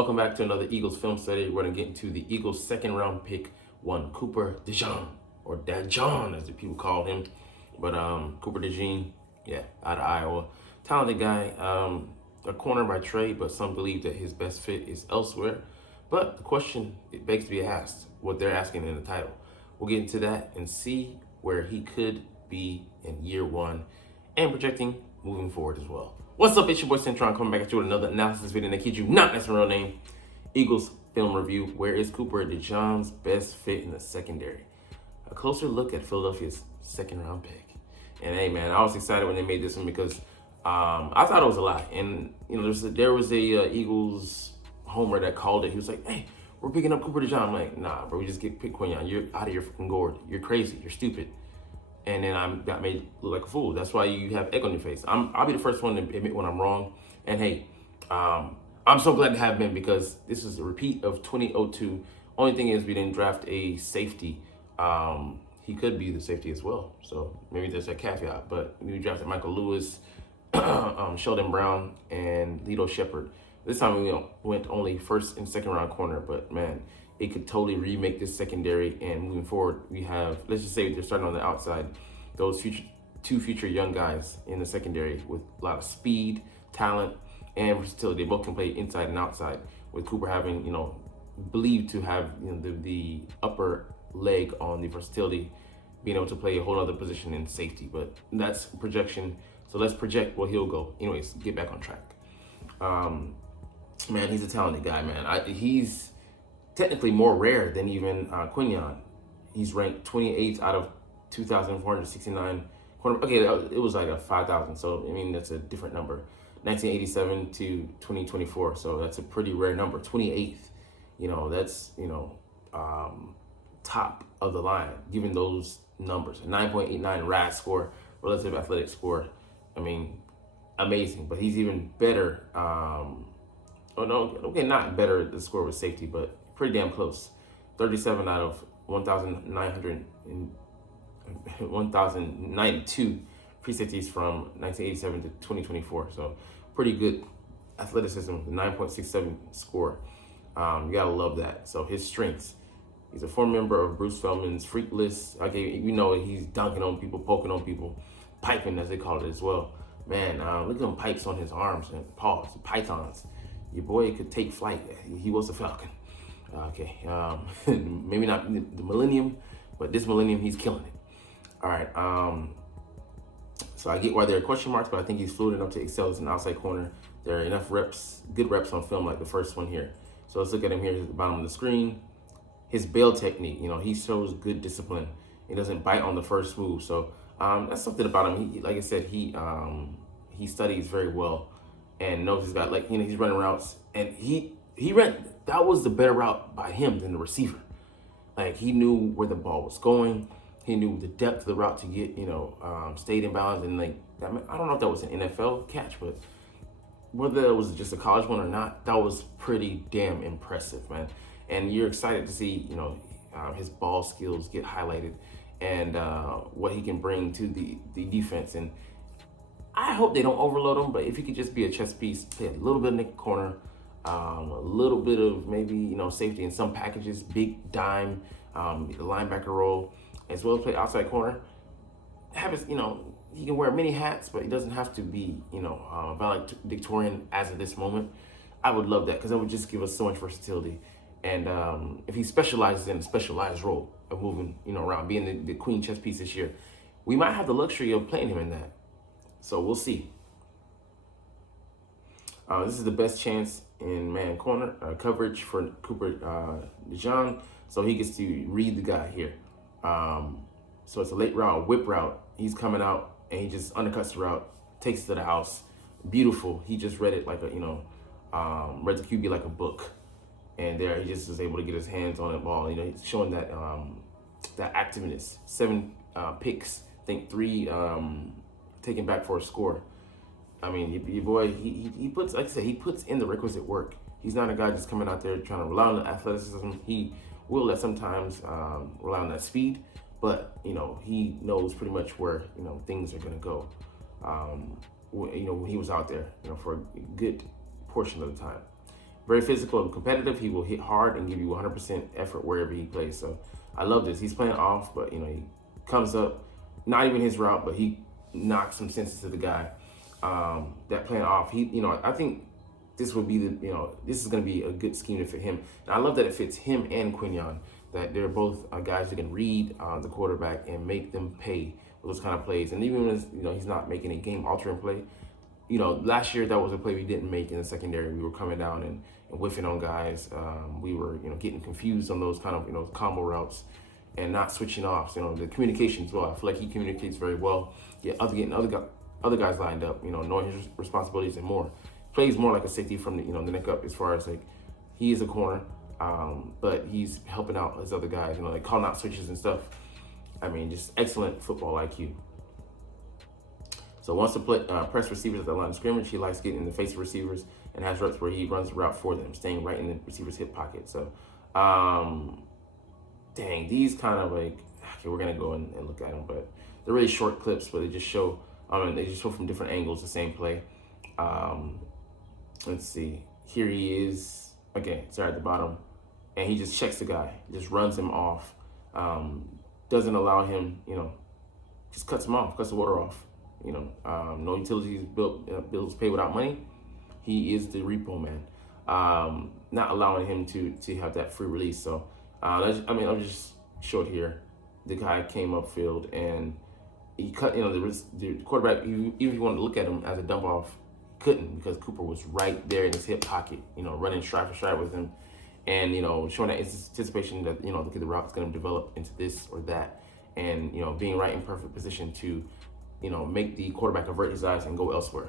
Welcome back to another Eagles film study. We're going to get into the Eagles' second round pick, one Cooper DeJean, or DeJean as the people called him. But Cooper DeJean, yeah, out of Iowa. Talented guy, a corner by trade, but some believe that his best fit is elsewhere. But the question, it begs to be asked, what they're asking in the title. We'll get into that and see where he could be in year one and projecting moving forward as well. What's up, it's your boy Cintron coming back at you with another analysis video, and I kid you not, that's my real name. Eagles film review, where is Cooper DeJean's best fit in the secondary? A closer look at Philadelphia's second round pick. And hey man, I was excited when they made this one because I thought it was a lie. And you know, there was a Eagles homer that called it. He was like, hey, we're picking up Cooper DeJean. I'm like, nah, bro, we just pick Quinion. You're out of your fucking gourd. You're crazy. You're stupid. And then I got made look like a fool. That's why you have egg on your face. I'll be the first one to admit when I'm wrong. And hey, I'm so glad to have him because this is a repeat of 2002. Only thing is we didn't draft a safety. He could be the safety as well. So maybe there's a caveat. But we drafted Michael Lewis, Sheldon Brown, and Lito Shepard. This time we went only first and second round corner. But man, it could totally remake this secondary, and moving forward, we have, let's just say they're starting on the outside, those two future young guys in the secondary with a lot of speed, talent, and versatility. They both can play inside and outside, with Cooper having, believed to have the upper leg on the versatility, being able to play a whole other position in safety. But that's projection, so let's project where he'll go. Anyways, get back on track. Man, he's a talented guy, man. He's technically more rare than even Quinion. He's ranked 28th out of 2,469. Okay, it was like a 5,000, so I mean that's a different number. 1987 to 2024, so that's a pretty rare number. 28th, that's top of the line given those numbers. A 9.89 RAS score, relative athletic score. I mean, amazing. But he's even better. Not better. The score with safety, but pretty damn close. 37 out of 1,092 pre-safeties from 1987 to 2024. So pretty good athleticism, 9.67 score. You gotta love that. So his strengths. He's a former member of Bruce Feldman's Freak List. Okay, he's dunking on people, poking on people, piping as they call it as well. Man, look at them pipes on his arms and paws, pythons. Your boy could take flight. He was a Falcon. Okay, maybe not the millennium, but this millennium he's killing it. All right, so I get why there are question marks, but I think he's fluid enough to excel as an outside corner. There are enough reps, good reps on film like the first one here. So let's look at him here at the bottom of the screen. His bail technique, he shows good discipline. He doesn't bite on the first move. So that's something about him. Like I said, he studies very well and knows he's got, he's running routes, and he ran. That was the better route by him than the receiver. Like, he knew where the ball was going. He knew the depth of the route to get, stayed in balance. And I don't know if that was an NFL catch, but whether it was just a college one or not, that was pretty damn impressive, man. And you're excited to see, his ball skills get highlighted and what he can bring to the defense. And I hope they don't overload him, but if he could just be a chess piece, play a little bit in the corner, a little bit of maybe, safety in some packages, big dime, the linebacker role, as well as play outside corner. Have his, he can wear many hats, but he doesn't have to be, valedictorian as of this moment. I would love that because that would just give us so much versatility. And if he specializes in a specialized role of moving, around, being the queen chess piece this year, we might have the luxury of playing him in that. So we'll see. This is the best chance in man corner coverage for Cooper DeJean. So he gets to read the guy here. So it's a late route, whip route. He's coming out and he just undercuts the route, takes it to the house. Beautiful. He just read it like read the QB like a book. And there he just was able to get his hands on the ball. He's showing that that activeness. 7 picks, I think 3 taken back for a score. I mean, your boy, he puts, like I said, he puts in the requisite work. He's not a guy just coming out there trying to rely on the athleticism. He will at sometimes rely on that speed, but he knows pretty much where things are gonna go. When he was out there, for a good portion of the time. very physical and competitive. He will hit hard and give you 100% effort wherever he plays. So I love this. He's playing off, but he comes up, not even his route, but he knocks some sense to the guy. That playing off, I think this would be this is going to be a good scheme for him. And I love that it fits him and Quinion, that they're both guys that can read the quarterback and make them pay those kind of plays. And even when he's not making a game-altering play, last year that was a play we didn't make in the secondary. We were coming down and whiffing on guys. We were getting confused on those kind of combo routes and not switching off. So, the communication as well. I feel like he communicates very well. Getting other guys lined up. Knowing his responsibilities and more. Plays more like a safety from the neck up, as far as like he is a corner, but he's helping out his other guys. Like calling out switches and stuff. I mean, just excellent football IQ. So once to press receivers at the line of scrimmage, he likes getting in the face of receivers and has reps where he runs the route for them, staying right in the receiver's hip pocket. So, dang, these kind of like, okay, we're gonna go and look at them, but they're really short clips, but they just show from different angles the same play. Let's see, here he is, okay, sorry, at the bottom, and he just checks the guy, just runs him off, doesn't allow him, just cuts him off, cuts the water off. No utilities bills paid without money. He is the repo man. Not allowing him to have that free release. So, I'll just show it here. The guy came upfield and he cut, the quarterback, even if you wanted to look at him as a dump off, couldn't, because Cooper was right there in his hip pocket, running stride for stride with him, and showing that anticipation that look at the route's going to develop into this or that, and being right in perfect position to make the quarterback avert his eyes and go elsewhere.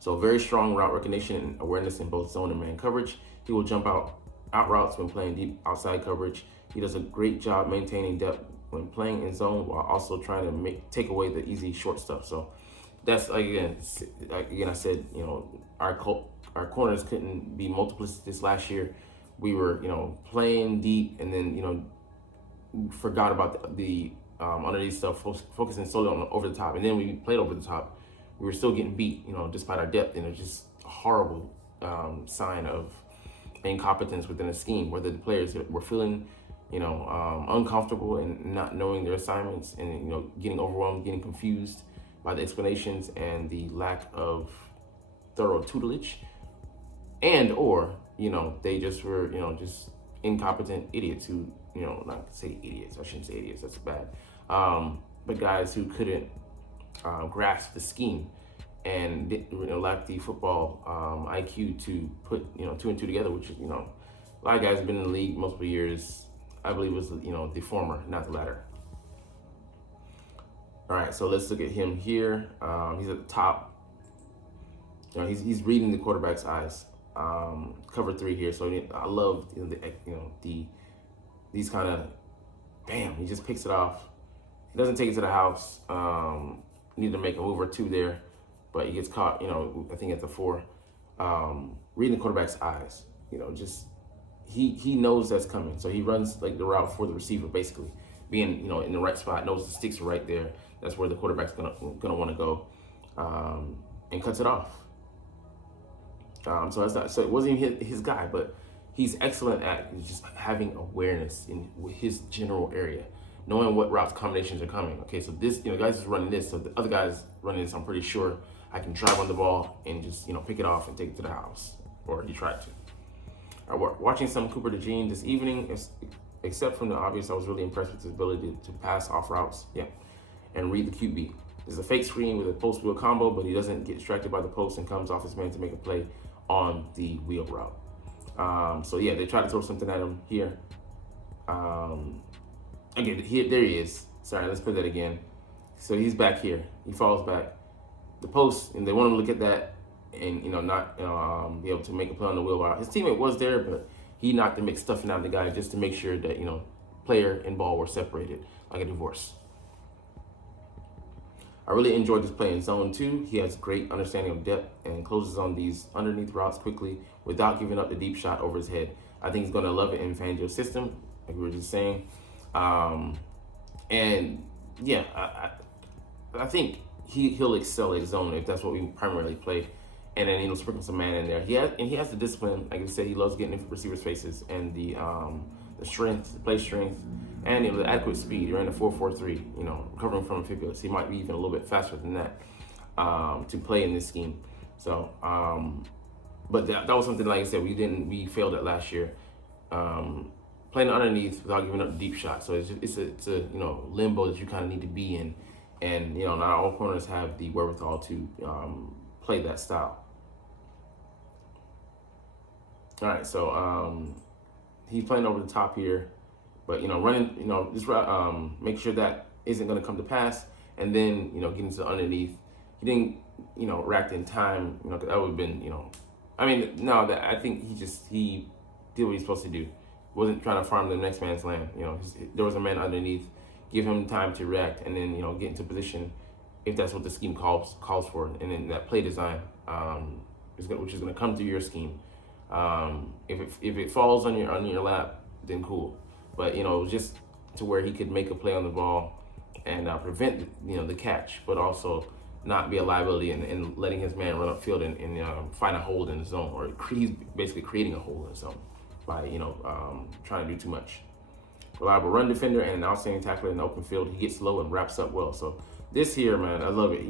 So very strong route recognition and awareness in both zone and man coverage. He will jump out routes when playing deep outside coverage. He does a great job maintaining depth when playing in zone, while also trying to take away the easy short stuff. So that's again I said, our corners couldn't be multiplicitous last year. We were playing deep, and then forgot about the underneath stuff, focusing solely on over the top, and then we played over the top. We were still getting beat, despite our depth, and it's just a horrible sign of incompetence within a scheme, where the players were feeling, uncomfortable and not knowing their assignments, and getting overwhelmed, getting confused by the explanations and the lack of thorough tutelage, or they just were just incompetent idiots who not to say idiots, I shouldn't say idiots, that's bad, but guys who couldn't grasp the scheme and lack the football IQ to put two and two together, which is a lot of guys have been in the league multiple years. I believe it was the former, not the latter. All right, so let's look at him here. He's at the top. He's reading the quarterback's eyes. Cover 3 here. So I love these kind of, bam, he just picks it off. He doesn't take it to the house. Need to make a move or two there, but he gets caught, I think at the 4. Reading the quarterback's eyes, just he knows that's coming. So he runs like the route for the receiver, basically. Being, in the right spot, knows the sticks are right there. That's where the quarterback's gonna want to go, and cuts it off. So it wasn't even his guy, but he's excellent at just having awareness in his general area, knowing what routes combinations are coming. Okay, so this, guys is running this, so the other guy's running this. I'm pretty sure I can drive on the ball and just, pick it off and take it to the house, or he tried to. I was watching some Cooper DeJean this evening. Except from the obvious, I was really impressed with his ability to pass off routes, and read the QB. There's a fake screen with a post wheel combo, but he doesn't get distracted by the post and comes off his man to make a play on the wheel route. They try to throw something at him here. Again, there he is. Sorry, let's put that again. So he's back here. He falls back. The post, and they want him to look at that and not be able to make a play on the wheel route. His teammate was there, but he knocked the mix stuffing out of the guy just to make sure that player and ball were separated like a divorce. I really enjoyed this play in zone 2. He has great understanding of depth and closes on these underneath routes quickly without giving up the deep shot over his head. I think he's going to love it in Fangio's system, like we were just saying. I think he'll excel at zone if that's what we primarily play. and then sprinkle some man in there. He has the discipline. Like I said, he loves getting in receivers' faces, and the strength, the play strength, and the adequate speed. You're in a 4.43. Recovering from a fibula, so he might be even a little bit faster than that to play in this scheme. So, but that was something, like I said, we failed at last year. Playing underneath without giving up deep shots. So it's a limbo that you kind of need to be in, and not all corners have the wherewithal to play that style. All right, so he's playing over the top here, but running, just make sure that isn't going to come to pass, and then getting to underneath. He didn't racked in time, that would have been no, that I think he did what he's supposed to do. Wasn't trying to farm the next man's land. There was a man underneath. Give him time to react, and then get into position if that's what the scheme calls for, and then that play design which is going to come through your scheme. If it falls on your lap, then cool. But just to where he could make a play on the ball and prevent the catch, but also not be a liability and letting his man run upfield and find a hole in the zone, or he's basically creating a hole in the zone by trying to do too much. Reliable run defender and an outstanding tackler in the open field. He gets low and wraps up well. So this here, man, I love it.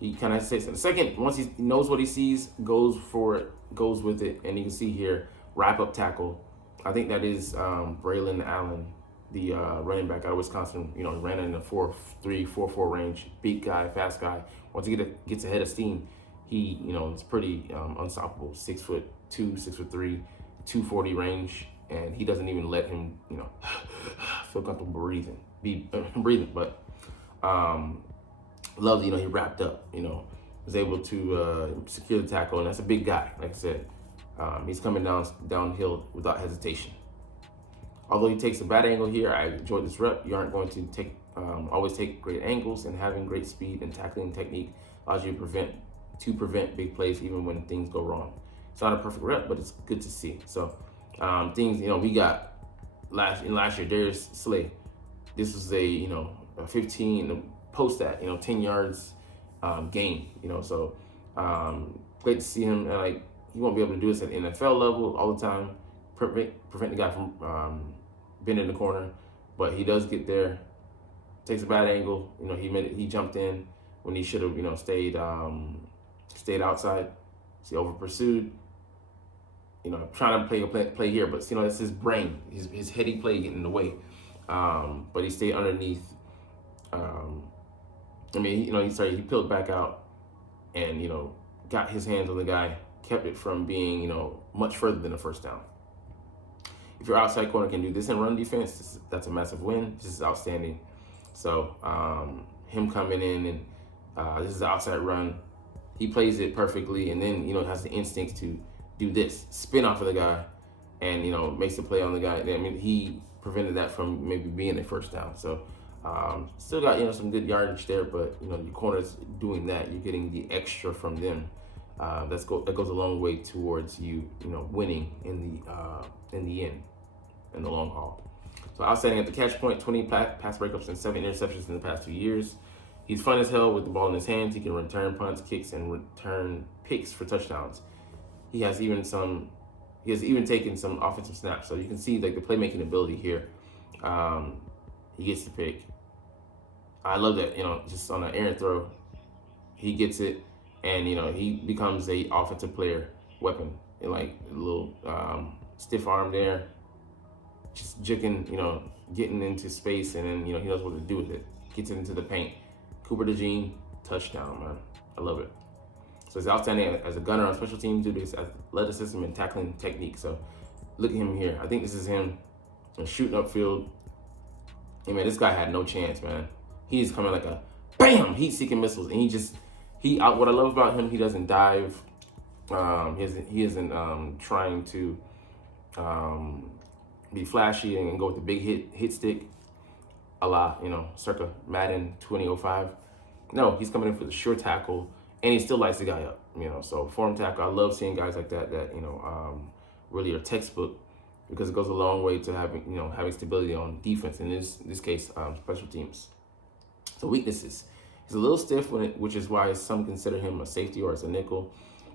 He kind of says the second, once he knows what he sees, goes for it, goes with it, and you can see here, wrap up tackle. I think that is Braylon Allen, the running back out of Wisconsin. Ran in the 4.3, 4.4 range. Big guy, fast guy. Once he gets ahead of steam, he is pretty unstoppable. 6'2", 6'3", 240 range, and he doesn't even let him feel comfortable breathing. But love he wrapped up. Was able to secure the tackle, and that's a big guy. Like I said, he's coming downhill without hesitation. Although he takes a bad angle here, I enjoyed this rep. You aren't going to always take great angles, and having great speed and tackling technique allows you to prevent big plays even when things go wrong. It's not a perfect rep, but it's good to see. So things we got last year, Darius Slay. This was a 15 post that 10 yards gain. So great to see him. And he won't be able to do this at the NFL level all the time. Prevent the guy from bending the corner, but he does get there. Takes a bad angle. He jumped in when he should have stayed outside. So he over pursued. Trying to play here, but it's his brain, his heady play getting in the way. But he stayed underneath. He peeled back out and got his hands on the guy, kept it from being much further than a first down. If your outside corner can do this in run defense, that's a massive win. This is outstanding. So him coming in and this is the outside run. He plays it perfectly, and then has the instincts to do this, spin off of the guy, and makes the play on the guy. He prevented that from maybe being a first down. So still got some good yardage there, but your corners doing that, you're getting the extra from them. That goes a long way towards you winning in the end, in the long haul. So outstanding at the catch point, 20 pass breakups and 7 interceptions in the past 2 years. He's fun as hell with the ball in his hands. He can return punts, kicks, and return picks for touchdowns. He has even taken some offensive snaps. So you can see the playmaking ability here. He gets the pick. I love that, just on an errant throw, he gets it, and he becomes a offensive player weapon. And a little stiff arm there, just jigging, getting into space, and then he knows what to do with it. Gets it into the paint. Cooper DeJean, touchdown, man. I love it. So he's outstanding as a gunner on special teams due to his athleticism and tackling technique. So look at him here. I think this is him shooting upfield. Hey, man, this guy had no chance, man. He's coming like a bam, heat-seeking missiles, and what I love about him, he doesn't dive. He isn't trying to be flashy and go with the big hit stick, a la circa Madden 2005. No, he's coming in for the sure tackle, and he still lights the guy up. So form tackle. I love seeing guys like that really are textbook, because it goes a long way to having stability on defense. In this case, special teams. So weaknesses. He's a little stiff which is why some consider him a safety or as a nickel.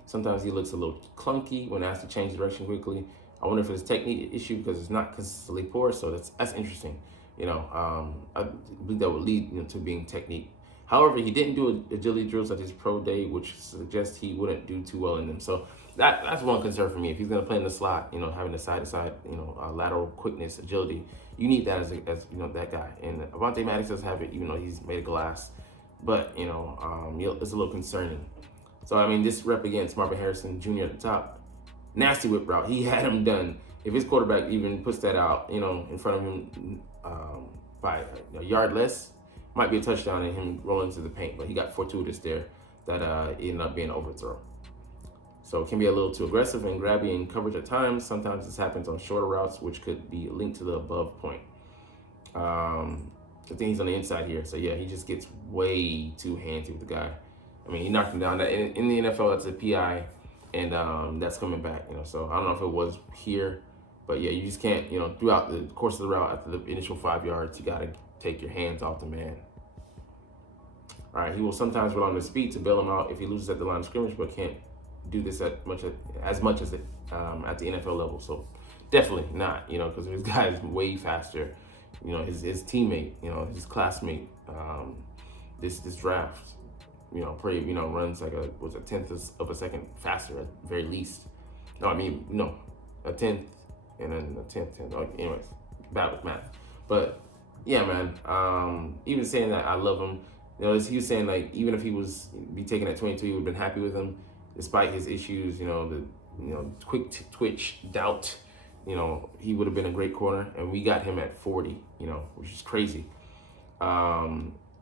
Sometimes he looks a little clunky when asked to change direction quickly. I wonder if it's a technique issue because it's not consistently poor, so that's interesting. I believe that would lead to being technique. However, he didn't do agility drills at his pro day, which suggests he wouldn't do too well in them. So that's one concern for me. If he's going to play in the slot, having the side-to-side, lateral quickness, agility, you need that as that guy. And Avonte Maddox does have it, even though he's made of glass. But it's a little concerning. So I mean, this rep against Marvin Harrison Jr. at the top, nasty whip route. He had him done. If his quarterback even puts that out, in front of him by a yard less, might be a touchdown and him rolling into the paint. But he got fortuitous there that ended up being an overthrow. So it can be a little too aggressive and grabby in coverage at times. Sometimes this happens on shorter routes, which could be linked to the above point. I think he's on the inside here. So yeah, he just gets way too handsy with the guy. I mean, he knocked him down. In the NFL, that's a PI, and that's coming back. So I don't know if it was here, but yeah, you just can't. Throughout the course of the route, after the initial 5 yards, you gotta take your hands off the man. All right, he will sometimes rely on his speed to bail him out if he loses at the line of scrimmage, but can't do this as much as at the NFL level. So definitely not, because this guy is way faster. His teammate, his classmate, this draft, runs like a tenth of a second faster at very least. A tenth and then a tenth. Anyways, bad with math. But yeah, man. Even saying that, I love him. He was saying like even if he was be taken at 22, he would have been happy with him, despite his issues. The quick twitch, doubt. He would have been a great corner, and we got him at 40. Which is crazy.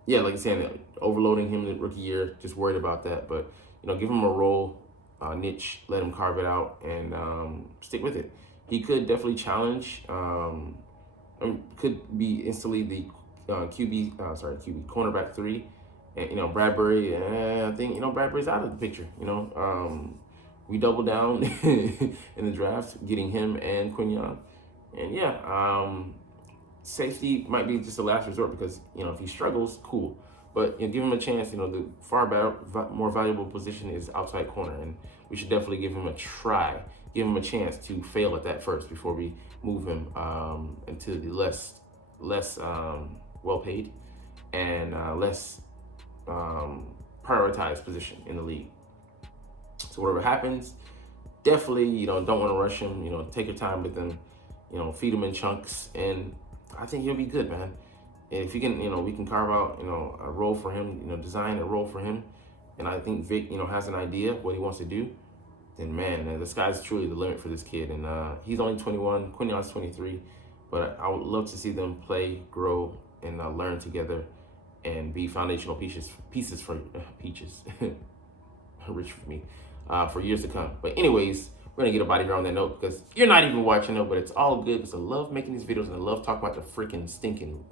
Yeah, like I'm saying, overloading him the rookie year, just worried about that. But, give him a role, niche, let him carve it out, and stick with it. He could definitely challenge, could be instantly the cornerback 3. And, Bradbury, I think, Bradbury's out of the picture, We doubled down in the draft, getting him and Quignon. And, yeah, safety might be just a last resort because, if he struggles, cool. But give him a chance. The far better, more valuable position is outside corner, and we should definitely give him a try. Give him a chance to fail at that first before we move him into the less well-paid and less prioritized position in the league. So whatever happens, definitely don't want to rush him. Take your time with him. Feed him in chunks, and I think he'll be good, man. And if you can, we can carve out, a role for him, design a role for him. And I think Vic, has an idea of what he wants to do. Then, man, the sky's truly the limit for this kid. And he's only 21, Quignon's 23. But I would love to see them play, grow, and learn together and be foundational pieces for peaches. Rich for me, for years to come. But anyways, we're gonna get a body here on that note because you're not even watching it, but it's all good because I love making these videos and I love talking about the freaking stinking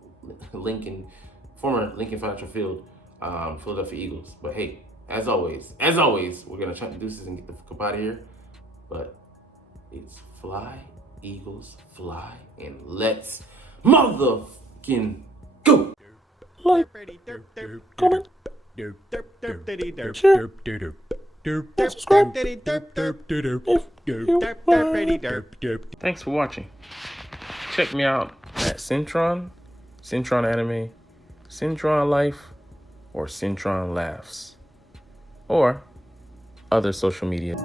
former Lincoln Financial Field, Philadelphia Eagles. But hey, as always, we're gonna chunk the deuces and get the fuck out of here. But it's fly, Eagles, fly, and let's motherfucking go! Like, comment, share, and subscribe. Thanks for watching. Check me out at Cintron Anime, Cintron Life, or Cintron Laughs, or other social media.